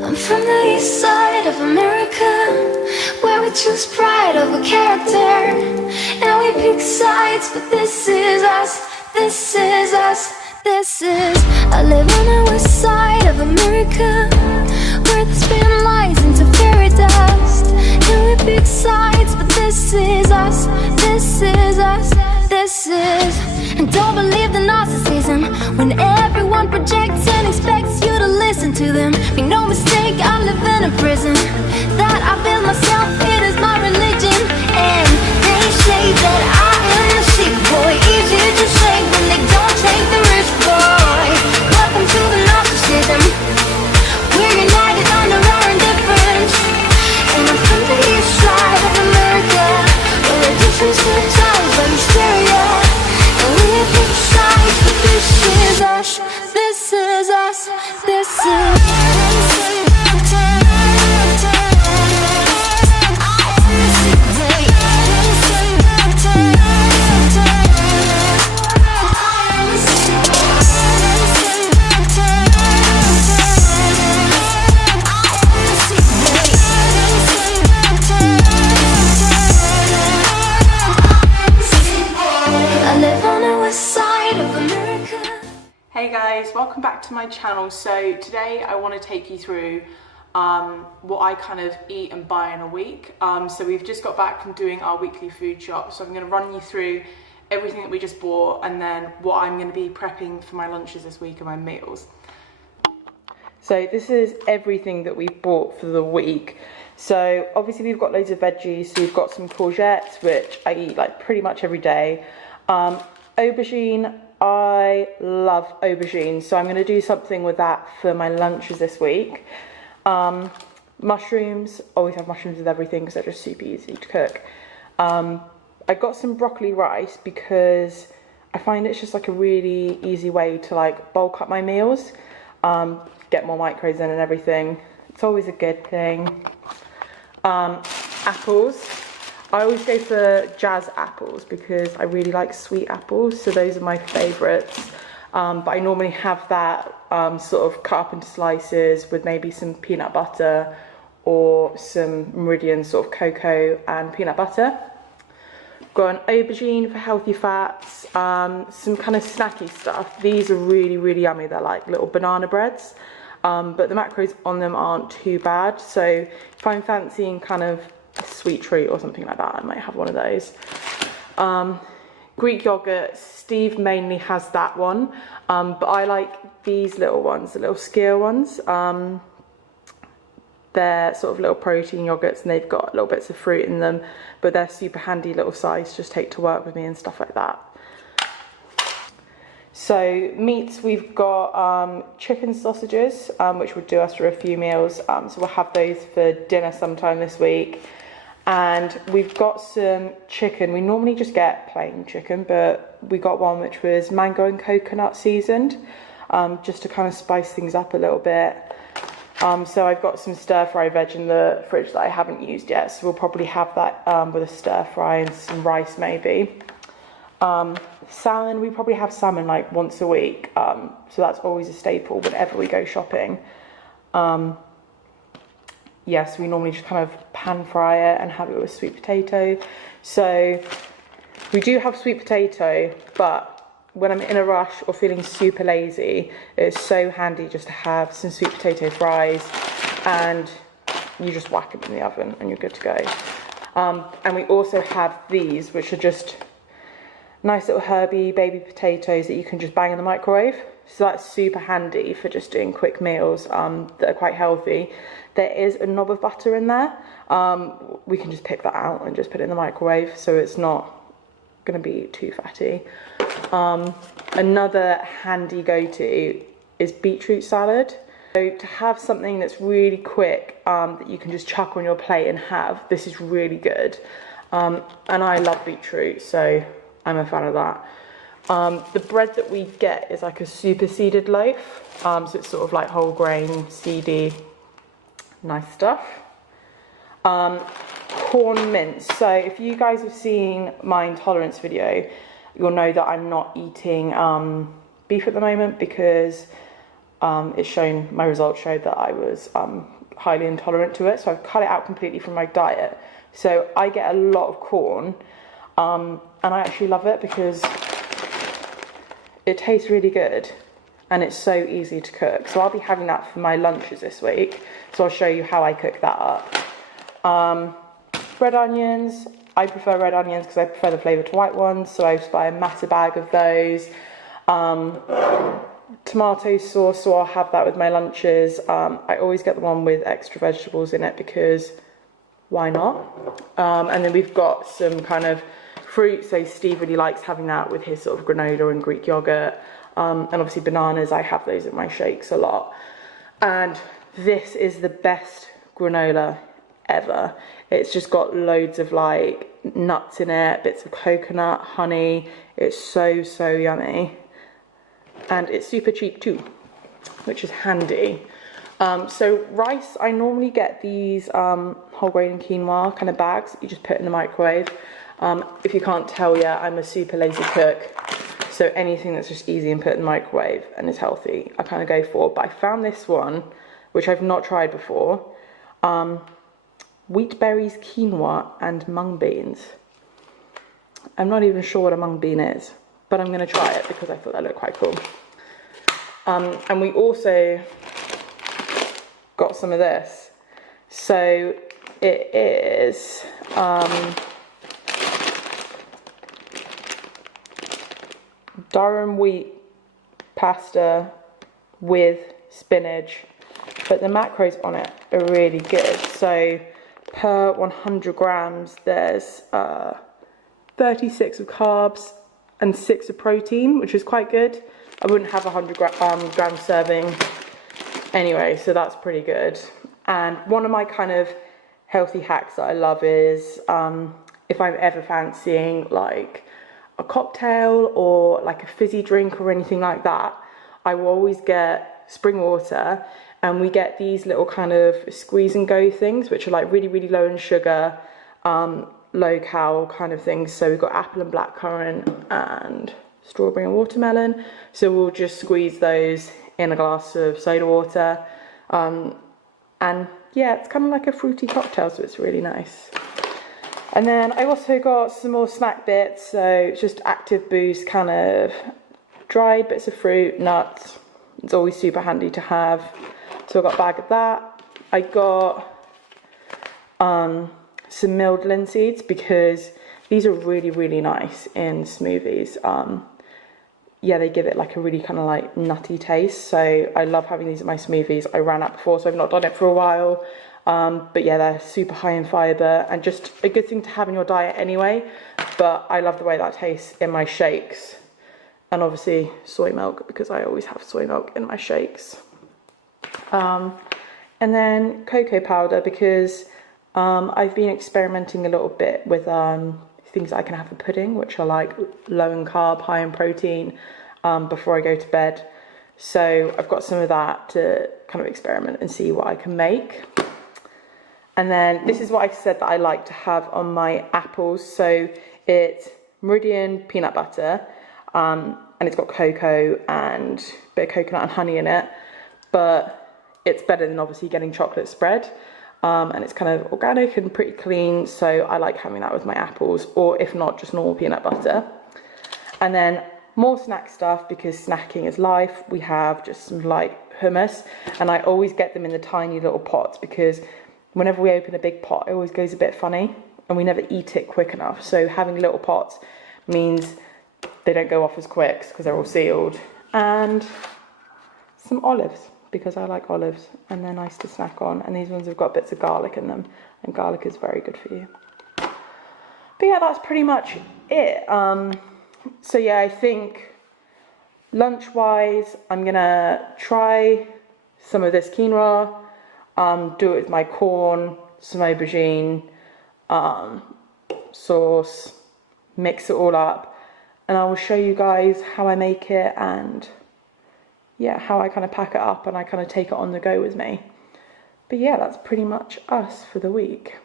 I'm from the east side of America, where we choose pride over character, and we pick sides, but this is us, this is us, this is. I live on the west side of America, where they spin lies into fairy dust, and we pick sides, but this is us, this is us, this is. And don't believe the narcissism when everyone projects and expects you to listen to them. Make no mistake, I live in a prison that I build myself, it is my religion. And they say that I am the sick boy, easy to say when they don't take the risk, boy. Welcome to the narcissism, we're united under our indifference. And I'm from the east side of America, where the difference to the times like hysteria. And we have big sides, but this is us, this is us, this is. Hey guys, welcome back to my channel. So today I want to take you through what I kind of eat and buy in a week. So we've just got back from doing our weekly food shop, so I'm going to run you through everything that we just bought and then what I'm going to be prepping for my lunches this week and my meals. So this is everything that we bought for the week. So obviously we've got loads of veggies. So we've got some courgettes, which I eat like pretty much every day. Aubergine, I love aubergine, so I'm going to do something with that for my lunches this week. Mushrooms, always have mushrooms with everything because they're just super easy to cook. I got some broccoli rice because I find it's just like a really easy way to like bulk up my meals, get more macros in and everything. It's always a good thing. Apples. I always go for jazz apples because I really like sweet apples, so those are my favourites. But I normally have that sort of cut up into slices with maybe some peanut butter or some Meridian sort of cocoa and peanut butter. Got an aubergine for healthy fats, some kind of snacky stuff. These are really, really yummy. They're like little banana breads, but the macros on them aren't too bad. So if I'm fancying kind of a sweet treat or something like that, I might have one of those. Greek yogurt, Steve mainly has that one, but I like these little ones, the little skyr ones. They're sort of little protein yogurts and they've got little bits of fruit in them, but they're super handy little size, just take to work with me and stuff like that. So meats, we've got chicken sausages, which would do us for a few meals, so we'll have those for dinner sometime this week. And we've got some chicken. We normally just get plain chicken, but we got one which was mango and coconut seasoned, just to kind of spice things up a little bit. So I've got some stir fry veg in the fridge that I haven't used yet, so we'll probably have that with a stir fry and some rice maybe. Salmon, we probably have salmon like once a week, so that's always a staple whenever we go shopping. Yes, we normally just kind of pan fry it and have it with sweet potato. So we do have sweet potato, but when I'm in a rush or feeling super lazy, it's so handy just to have some sweet potato fries and you just whack them in the oven and you're good to go. And we also have these, which are just nice little herby baby potatoes that you can just bang in the microwave. So that's super handy for just doing quick meals that are quite healthy. There is a knob of butter in there. We can just pick that out and just put it in the microwave, so it's not going to be too fatty. Another handy go-to is beetroot salad. So to have something that's really quick that you can just chuck on your plate and have, this is really good. And I love beetroot, so I'm a fan of that. The bread that we get is like a super seeded loaf, so it's sort of like whole grain, seedy, nice stuff. Corn mince. So if you guys have seen my intolerance video, 'you'll know that I'm not eating beef at the moment because I it's shown, my results showed that I was highly intolerant to it, so I've cut it out completely from my diet. So I get a lot of corn, and I actually love it because it tastes really good and it's so easy to cook. So I'll be having that for my lunches this week, so I'll show you how I cook that up. Red onions, I prefer red onions because I prefer the flavour to white ones, so I just buy a massive bag of those. Tomato sauce, so I'll have that with my lunches. I always get the one with extra vegetables in it because why not? And then we've got some kind of fruit, so Steve really likes having that with his sort of granola and Greek yogurt. And obviously bananas, I have those in my shakes a lot. And this is the best granola ever. It's just got loads of like nuts in it, bits of coconut, honey. It's so yummy. And it's super cheap too, which is handy. So rice, I normally get these whole grain and quinoa kind of bags that you just put in the microwave. If you can't tell yet, I'm a super lazy cook, so anything that's just easy and put in the microwave and is healthy, I kind of go for. But I found this one, which I've not tried before, wheat berries, quinoa and mung beans. I'm not even sure what a mung bean is, but I'm going to try it because I thought that looked quite cool. And we also got some of this. So it is durum wheat pasta with spinach, but the macros on it are really good. So per 100 grams there's 36 of carbs and 6 of protein, which is quite good. I wouldn't have a 100 gram serving anyway, so that's pretty good. And one of my kind of healthy hacks that I love is if I'm ever fancying like a cocktail or like a fizzy drink or anything like that, I will always get spring water, and we get these little kind of squeeze and go things, which are like really low in sugar, low cal kind of things. So we've got apple and blackcurrant and strawberry and watermelon. So we'll just squeeze those in a glass of soda water. And yeah, it's kind of like a fruity cocktail, so it's really nice. And then I also got some more snack bits, so it's just Active Boost, kind of dried bits of fruit, nuts. It's always super handy to have. So I got a bag of that. I got some milled linseeds because these are really nice in smoothies. Yeah, they give it like a really kind of like nutty taste, so I love having these in my smoothies. I ran out before, so I've not done it for a while. But yeah, they're super high in fibre and just a good thing to have in your diet anyway. But I love the way that tastes in my shakes. And obviously soy milk, because I always have soy milk in my shakes. And then cocoa powder, because I've been experimenting a little bit with things I can have for pudding, which are like low in carb, high in protein, before I go to bed. So I've got some of that to kind of experiment and see what I can make. And then this is what I said that I like to have on my apples. So it's Meridian peanut butter, and it's got cocoa and a bit of coconut and honey in it. But it's better than obviously getting chocolate spread. And it's kind of organic and pretty clean, so I like having that with my apples, or if not, just normal peanut butter. And then more snack stuff, because snacking is life. We have just some light hummus, and I always get them in the tiny little pots, because whenever we open a big pot, it always goes a bit funny, and we never eat it quick enough. So having little pots means they don't go off as quick, because they're all sealed. And some olives, because I like olives and they're nice to snack on, and these ones have got bits of garlic in them, and garlic is very good for you. But yeah, that's pretty much it. So yeah, I think lunch wise I'm gonna try some of this quinoa, do it with my corn, some aubergine, sauce, mix it all up, and I will show you guys how I make it, and yeah, how I kind of pack it up and I kind of take it on the go with me. But yeah, that's pretty much us for the week.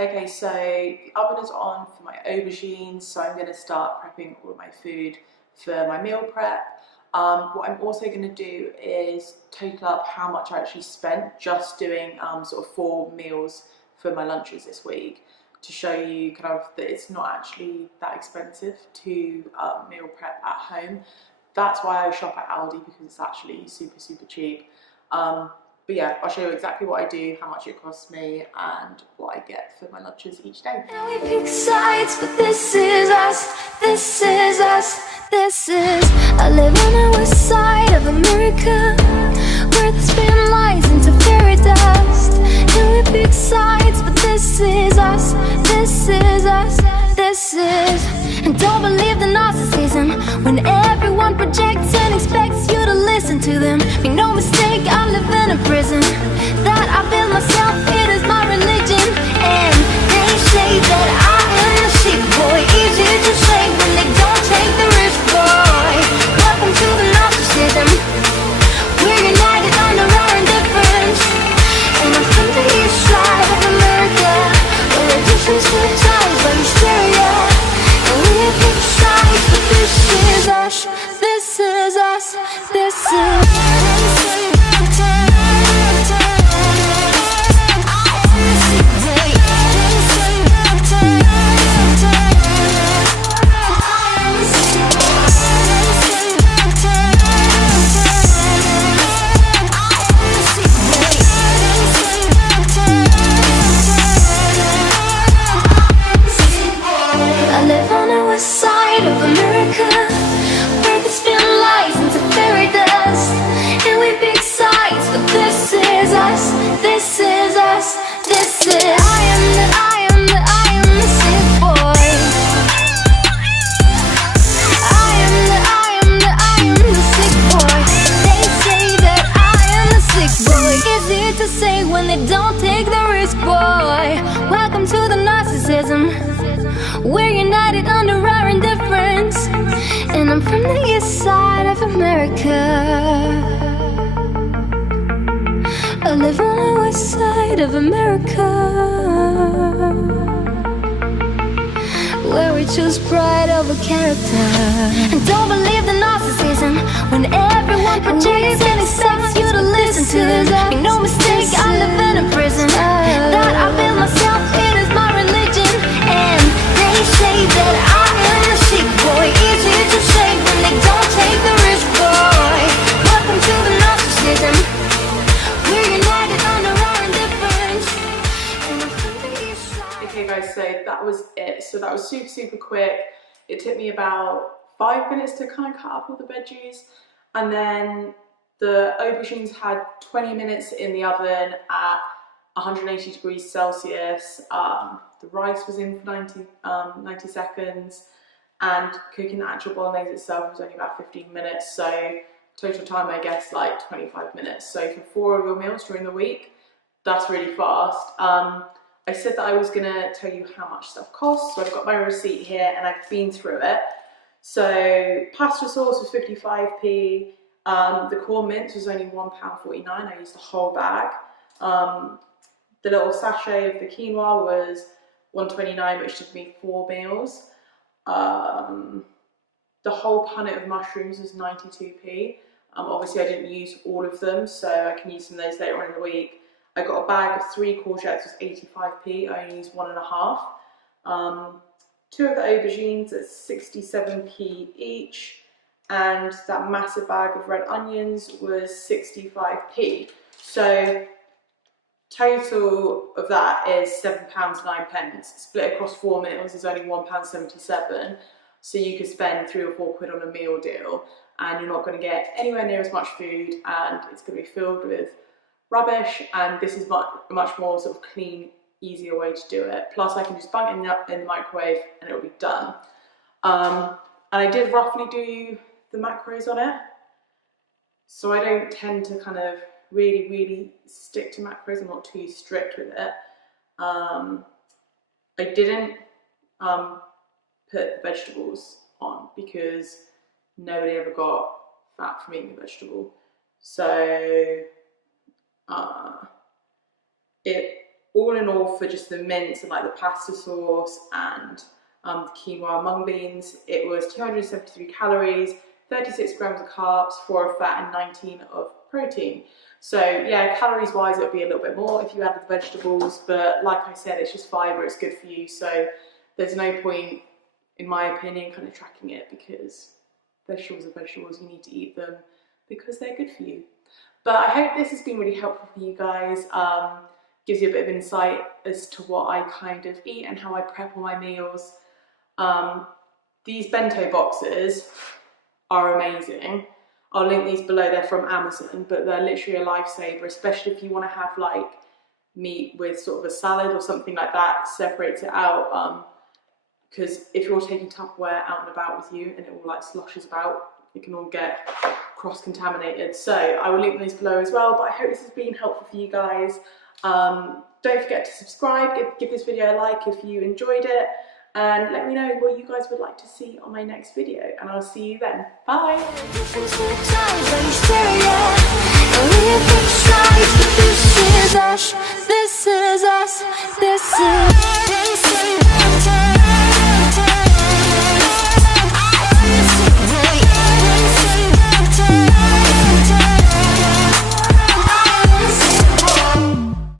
Okay, so the oven is on for my aubergines, so I'm going to start prepping all of my food for my meal prep. What I'm also going to do is total up how much I actually spent just doing sort of 4 meals for my lunches this week, to show you kind of that it's not actually that expensive to meal prep at home. That's why I shop at Aldi, because it's actually super cheap. But yeah, I'll show you exactly what I do, how much it costs me, and what I get for my lunches each day. Now we pick sides, but this is us, this is us, this is. I live on the west side of America, where the spin lies into fairy dust. And we pick sides, but this is us, this is us, this is. And don't believe the narcissism when everyone projects and expects you to listen to them. Make no mistake, I live in a prison that I built myself, it is my religion. And they say that I am the sick boy, easy to say when they don't take the risk, boy. Welcome to the narcissism, we're united under our indifference. And I'm from the east side of America, where addiction slips out by hysteria. And we have picked sides, but this is us, this is us, this is. We're united under our indifference. And I'm from the east side of America, I live on the west side of America, where we choose pride over character. And don't believe the narcissism when everyone projects and expects you to listen to them. Make no mistake, I live in a prison that I built myself, it is my religion. And they say that I am the sick boy, easy to say when they don't take the risk, boy. Welcome to the narcissism, we're united under our indifference. And I'm from the east side. Okay guys, so that was it. So that was super quick. It took me about 5 minutes to kind of cut up all the veggies, and then the aubergines had 20 minutes in the oven at 180 degrees Celsius. The rice was in for 90 seconds, and cooking the actual bolognese itself was only about 15 minutes. So total time, I guess, like 25 minutes. So for 4 of your meals during the week, that's really fast. I said that I was gonna tell you how much stuff costs, so I've got my receipt here and I've been through it. So pasta sauce was 55p, the corn mince was only £1.49, I used the whole bag. The little sachet of the quinoa was £1.29, which took me 4 meals. The whole punnet of mushrooms was 92p. Obviously I didn't use all of them, so I can use some of those later on in the week. I got a bag of 3 courgettes, was 85p, I only used 1.5. 2 of the aubergines at 67p each, and that massive bag of red onions was 65p. So total of that is £7.09. Split across 4 meals is only £1.77. So you could spend 3 or 4 quid on a meal deal, and you're not going to get anywhere near as much food, and it's going to be filled with rubbish. And this is much more sort of clean, easier way to do it. Plus I can just bung it in the microwave and it'll be done. And I did roughly do the macros on it, so I don't tend to kind of really stick to macros. I'm not too strict with it. I didn't put vegetables on because nobody ever got fat from eating a vegetable. So it all in all, for just the mince and like the pasta sauce and the quinoa mung beans, it was 273 calories, 36 grams of carbs, 4 of fat, and 19 of protein. So yeah, calories wise, it'll be a little bit more if you added the vegetables, but like I said, it's just fibre, it's good for you. So there's no point, in my opinion, kind of tracking it, because vegetables are vegetables, you need to eat them because they're good for you. But I hope this has been really helpful for you guys. Gives you a bit of insight as to what I kind of eat and how I prep all my meals. These bento boxes are amazing. I'll link these below, they're from Amazon, but they're literally a lifesaver, especially if you want to have like meat with sort of a salad or something like that, separates it out. Because if you're taking Tupperware out and about with you and it all like sloshes about, it can all get cross-contaminated. So I will link those below as well, but I hope this has been helpful for you guys. Don't forget to subscribe, give this video a like if you enjoyed it, and let me know what you guys would like to see on my next video, and I'll see you then. Bye! This is us, this is